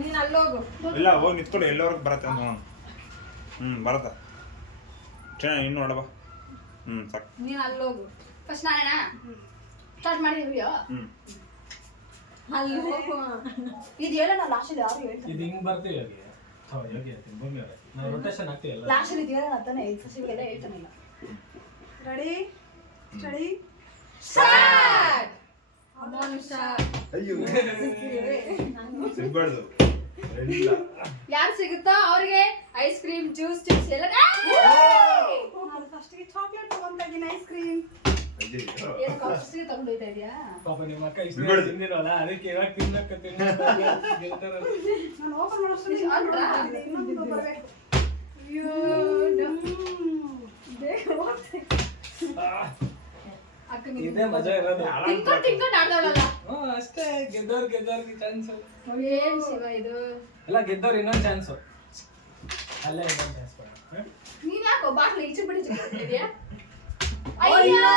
ನೀನ್ ಅಲ್ಲೋಗು. ಇಲ್ಲ ಹೋಗಿ ನಿಂತ್ಕೊಳ್ಳಿ ಎಲ್ಲವರೆಗೂ ಬರತ್ತೆ ಅಂತ ನೋಡೋಣ. ಬರತ್ತ ಚೆನ್ನಾಗಿ ಇನ್ನು ನೋಡಬಾ. ಸಾಕು. ನೀನ್ ಅಲ್ಲೋಗು. ಫಸ್ಟ್ ನಾನೇನ ಸ್ಟಾರ್ಟ್ ಮಾಡಿದೀವಿ. ಅಲ್ಲಿ ಹೋಗು. ಇದು ಹೇಳೋಣ ಲಾಸ್ಟ್ ಯಾರು ಹೇಳ್ತಾರೆ. ಇದು ಹಿಂಗ್ ಬರ್ತೀವಿ ಯೋಗಿ. ಯೋಗಿ ಹೇಳ್ತೀನಿ ಭೂಮಿ ಅವರೇ. ನಾವು ರೊಟೇಷನ್ ಆಗ್ತೀವಲ್ಲ. ಲಾಸ್ಟ್ ಇದು ಹೇಳೋಣ ಅಂತಾನೆ ಫಸ್ಟಿಗೆಲ್ಲ ಹೇಳ್ತಾನಿಲ್ಲ. Ready steady start. ಅಯ್ಯೋ ಸಿಗ್ಬಾರ್ದು. ಯಾರು ಸಿಗುತ್ತೋ ಅವ್ರಿಗೆ ಐಸ್ ಕ್ರೀಮ್ ಜ್ಯೂಸ್ ಚಿಪ್ಸ್ ಎಲ್ಲ. ನಾನು ಫಸ್ಟಿಗೆ ಚಾಕ್ಲೇಟ್ ತಗೊಂಡಿದ್ದೀನಿ ಐಸ್ ಕ್ರೀಮ್. ಏನು ಕಾಫಿಗೆ ತಗೊಂಡೋಯ್ತಾ ಇದೆಯಾ? ಪಾಪ ನಿಮ್ಮ ಅಕ್ಕ ಇಷ್ಟ ತಿಂದಿರೋಲ್ಲ ಅದಕ್ಕೆ ಇವಾಗ ತಿನ್ನಕತ್ತೀನಿ. ನಾನು ಓಪನ್ ಮಾಡೋಷ್ಟರಲ್ಲಿ ಇನ್ನೊಂದು ಬರಬೇಕು. ಅಯ್ಯೋ ಬೇಗ ಹೋಗ್ತೆ. ಇದೇ ಮಜಾ ಇರೋದು. ತಿನ್ಕೊಂಡು ಆಡ್ದವಳಲ್ಲ. ಅಷ್ಟೇ ಗೆದ್ದವ್ರಿಗೆ ಚಾನ್ಸ್. ಏನ್ ಶಿವ ಇದು? ಎಲ್ಲ ಗೆದ್ದವ್ರು ಇನ್ನೊಂದು ಚಾನ್ಸ್. ಅಲ್ಲೇ ಇನ್ನೊಂದು ಚಾನ್ಸ್ ಕೊಡ. ನೀನ್ ಯಾಕೋ ಬಾಟ್ಲು ಈಚೆ ಬಿಡಿ ಇದೆಯಾ? ಅಯ್ಯೋ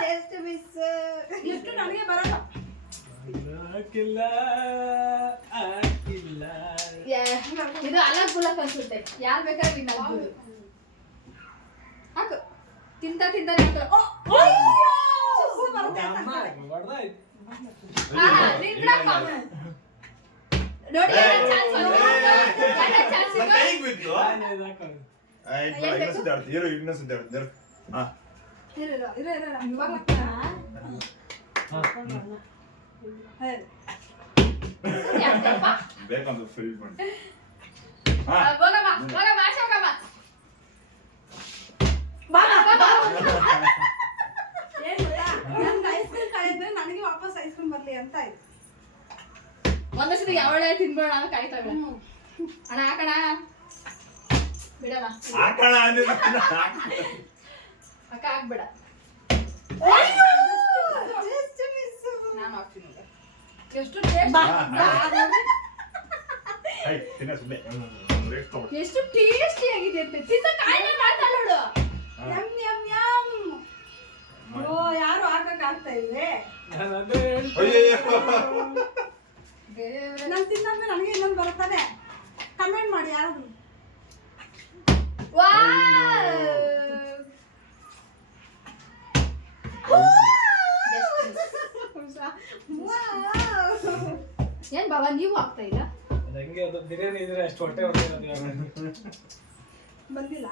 ಜಸ್ಟ್ ಮಿಸ್. ಎಷ್ಟು ನನಗೆ ಬರಲ್ಲ. ಹಾಕಿಲ್ಲ ಇದು ಅಲಗ್ ಬುಲಕ್ ಅನ್ಸುತ್ತೆ. ಯಾರು ಬೇಕಾದ್ರೆ ನೀನ್ ಆಗ್ಬೋದು. ಹಾಕು. ತಿಂತ ಬೇಕಂತ ಫಿಲ್ ಮಾಡಿ. ನನಗೆ ವಾಪಸ್ ಐಸ್ ಕ್ರೀಮ್ ಬರ್ಲಿ ಅಂತ ಆಯ್ತು. ಒಂದಷ್ಟು ಯಾವಳೆ ತಿನ್ಬೇಡ ಅಂತ ಕಾಯ್ತಾವೆ. ಅಣ್ಣ ಹಾಕಣ ಬಿಡಣ. ಅಕ್ಕ ಹಾಕ್ಬೇಡ. ನಾನು ಹಾಕ್ತೀನಿ. ಎಷ್ಟು ಎಷ್ಟು ಟೇಸ್ಟಿ ಆಗಿದೆ ಅಂತ ತಿಂದ ಕಾಯಿಲೆ ಮಾಡ್ತಾ ನೋಡು. ಯಾರು ಹಾಕಕ್ ಆಗ್ತಾ ಇಲ್ವೇ? ನಾನು ತಿನ್ನಂದ್ರೆ ನನಗೆ ಇನ್ನೊಂದು ಬರುತ್ತಾನೆ. ಕಮೆಂಟ್ ಮಾಡಿ ಯಾರಾದ್ರು. ಏನ್ ಬಾಬಾ ನೀವು ಆಗ್ತಾ ಇಲ್ಲ? ನಂಗೆ ಅದು ಬಿರಿಯಾನಿ ಇದ್ರೆ ಅಷ್ಟು ಹೊಟ್ಟೆ ಹೊಟ್ಟೆ ಬಂದಿಲ್ಲ.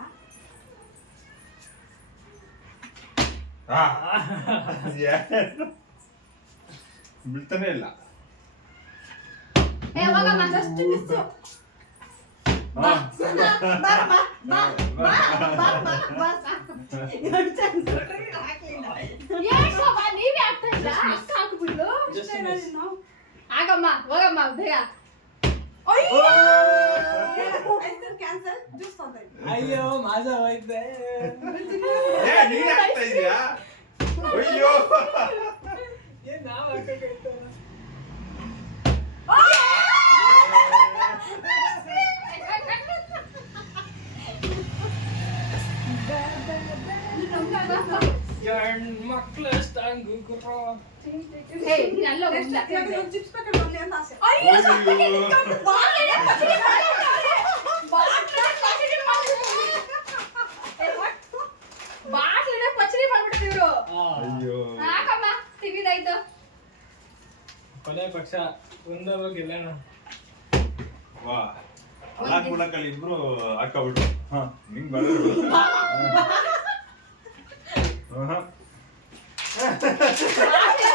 ಬಿಡ್ತಾನೆ ಇಲ್ಲ. ನೀವೇ ಆಗ್ತಾ ಇಲ್ಲ. ಹಾಕ್ಬಿಡ್ಲು ಆಗಮ್ಮ ಹೋಗಮ್ಮ ಬೇಗ. ಅಯ್ಯೋ ಮಾಜಾ ಹೋಯ್ತೆ. ನೀನ್ ಆಗ್ತಾ ಇದೀಯಾ? ಅಯ್ಯೋ ಏನ್ ನಾವ್ ಹಾಕಕ್ಕಾಯ್ತು? ಮಕ್ಳ ಅಷ್ಟಂಗು ಗುರು. ಚಿಪ್ಸ್ ಪ್ಯಾಕೆಟ್ ಬರ್ಲಿ ಅಂತ ಆಸೆ. ಬಾಟ್ಲಿನ ಪಚಡಿ ಮಾಡ್ಬಿಟ್ಟಿದ್ರು. ಹಾಕಮ್ಮ ತಿವಿದಾಯ್ತು. ಕೊನೆ ಪಕ್ಷ ಒಂದವರು ಗೆಲ್ಲೋಣ. ವಾ ಅಲಾಕ್ ಮುಲಕಲ್ಲಿ ಇಬ್ರು ಹಾಕಬಿಟ್ರು. ನಿಂಗ್ ಬರೋದು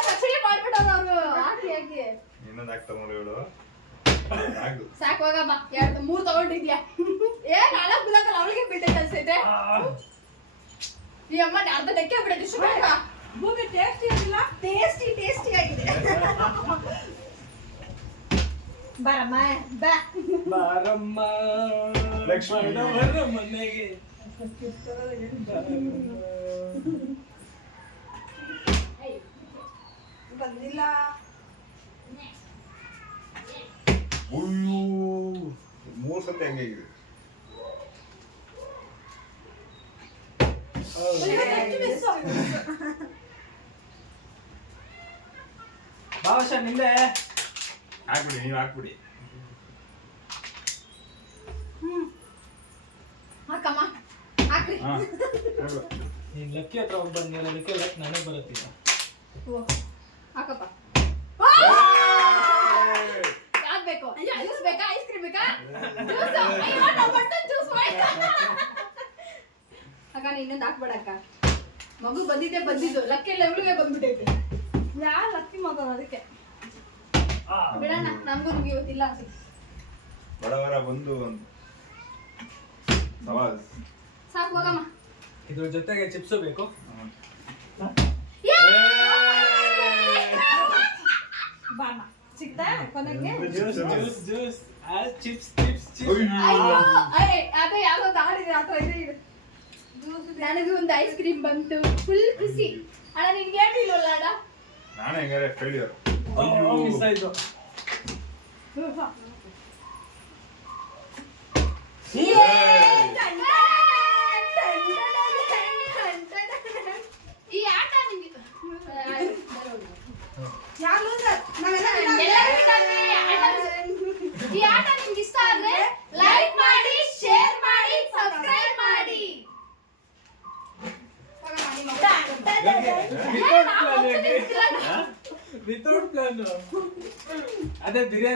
ಪಚಡಿ ಮಾಡ್ಬಿಟ್ಟವ್ರು ಅವರು. ಹಾಕಿ ಹಾಕಿ ಇನ್ನೊಂದು ಹಾಕ್ತಾ ನೋಡಿ ಇವಳು. ಸಾಕು ಹೋಗಮ್ಮ. 2-3 ತಗೊಂಡಿದ್ಯಾ? ಏನ್ ಅಲಾಕ್ ಮುಲಕಲ್ಲಿ ಅವಳಿಗೆ ಬಿಟ್ಟೆ ಕಲ್ಸೈತೆ. ಈ ಅಮ್ಮ ಅರ್ಧ ಲೆಕ್ಕ ಬಿಡೋದು ಇಷ್ಟು ಬೇಡ. ಭೂಮಿ ಟೇಸ್ಟಿ ಆಗಿಲ್ಲ. ಟೇಸ್ಟಿ ಆಗಿದೆ. ಬರಮ್ಮ ಬಾ. ಬಾರಮ್ಮ ಲಕ್ಷ್ಮಿ ಮನೆಗೆ. ಬಂದಿಲ್ಲ. ಅಯ್ಯೋ 3 ಸತಿ ಹೆಂಗಿದೆ. ಭಾವಶ ನಿಂದೆ ಹಾಕ್ಬಿಡಿ, ನೀವು ಹಾಕ್ಬಿಡಿ. ಹಾಕಮ್ಮ ಹಾಕ್ರಿ. ಹಾ ನೋಡು. ನೀನ್ ಲಕ್ಕಿ ಹತ್ರ ಹೋಗಿ ಬಂದ್ಮೇಲೆ ಅದಕ್ಕೆ ಲಕ್ ನನಗೆ ಬರುತ್ತೀಗ. ಓ, ಹಾಕಪ್ಪ. ಯಾವ್ದು ಬೇಕು? ಜ್ಯೂಸ್ ಬೇಕಾ ಐಸ್ ಕ್ರೀಮ್ ಬೇಕಾ? ಜ್ಯೂಸ್ ಅಯ್ಯೋ ನಾವು ಮಟನ್ ಜ್ಯೂಸ್ ಮಾಡಿ ಅಕ್ಕ ನೀ ಇನ್ನೊಂದು ಹಾಕ್ಬೇಡ ಅಕ್ಕ. ಮಗು ಬಂದಿದ್ದು ಲಕ್ಕಿ ಲೆವೆಲ್ಗೆ ಬಂದ್ಬಿಟ್ಟೈತೆ. ಯಾರು ಲಕ್ಕಿ ಮಗ ಅದಕ್ಕೆ ಬಿಡೋಣ, ನಮಗೂ ನಿಮ್ಗೆ ಇವತ್ತಿಲ್ಲ ಅನ್ಸುತ್ತೆ. ಬಡವರ ಬಂದು ಒಂದು ಸವಾಲ್. ಸಾಕು ಹೋಗಮ್ಮ. ಇದ್ರ ಜೊತೆಗೆ ಚಿಪ್ಸು ಬೇಕು. ಬಾಣ ಸಿಗ್ತಾ ಕೊನೆಗೆ juice juice juice chips chips ಅಯ್ಯೋ ಅದೇ ಯಾವ್ದೋ ತಾಳಿದೆ ಆ ಥರ ಇದೆ. ನನಗೂ ಒಂದು ಐಸ್ ಕ್ರೀಮ್ ಬಂತು, ಫುಲ್ ಖುಷಿ. ಅಣ್ಣ ನಿನ್ಗೆ ಹೇಳಿಲ್ವಲ್ಲ ಅಣ್ಣ? ನಾನು ಹೆಂಗಾರೆ ಫೇಲ್ಯೂರ್. ಮಿಸ್ ಆಯ್ತು. ಈ ಆಟ ನಿಮ್ಗೆ ಯಾರು ಲೂಸರ್? ನಾವೆಲ್ಲ ಈ ಆಟ ನಿಮ್ಗೆ ಇಷ್ಟ ಆದ್ರೆ ಲೈಕ್ ಮಾಡಿ, ಶೇರ್ ಮಾಡಿ, ಸಬ್ಸ್ಕ್ರೈಬ್ ಮಾಡಿ. ವಿತೌಟ್ ಪ್ಲಾನ್ ಅದೇ ಬಿರಿಯಾನಿ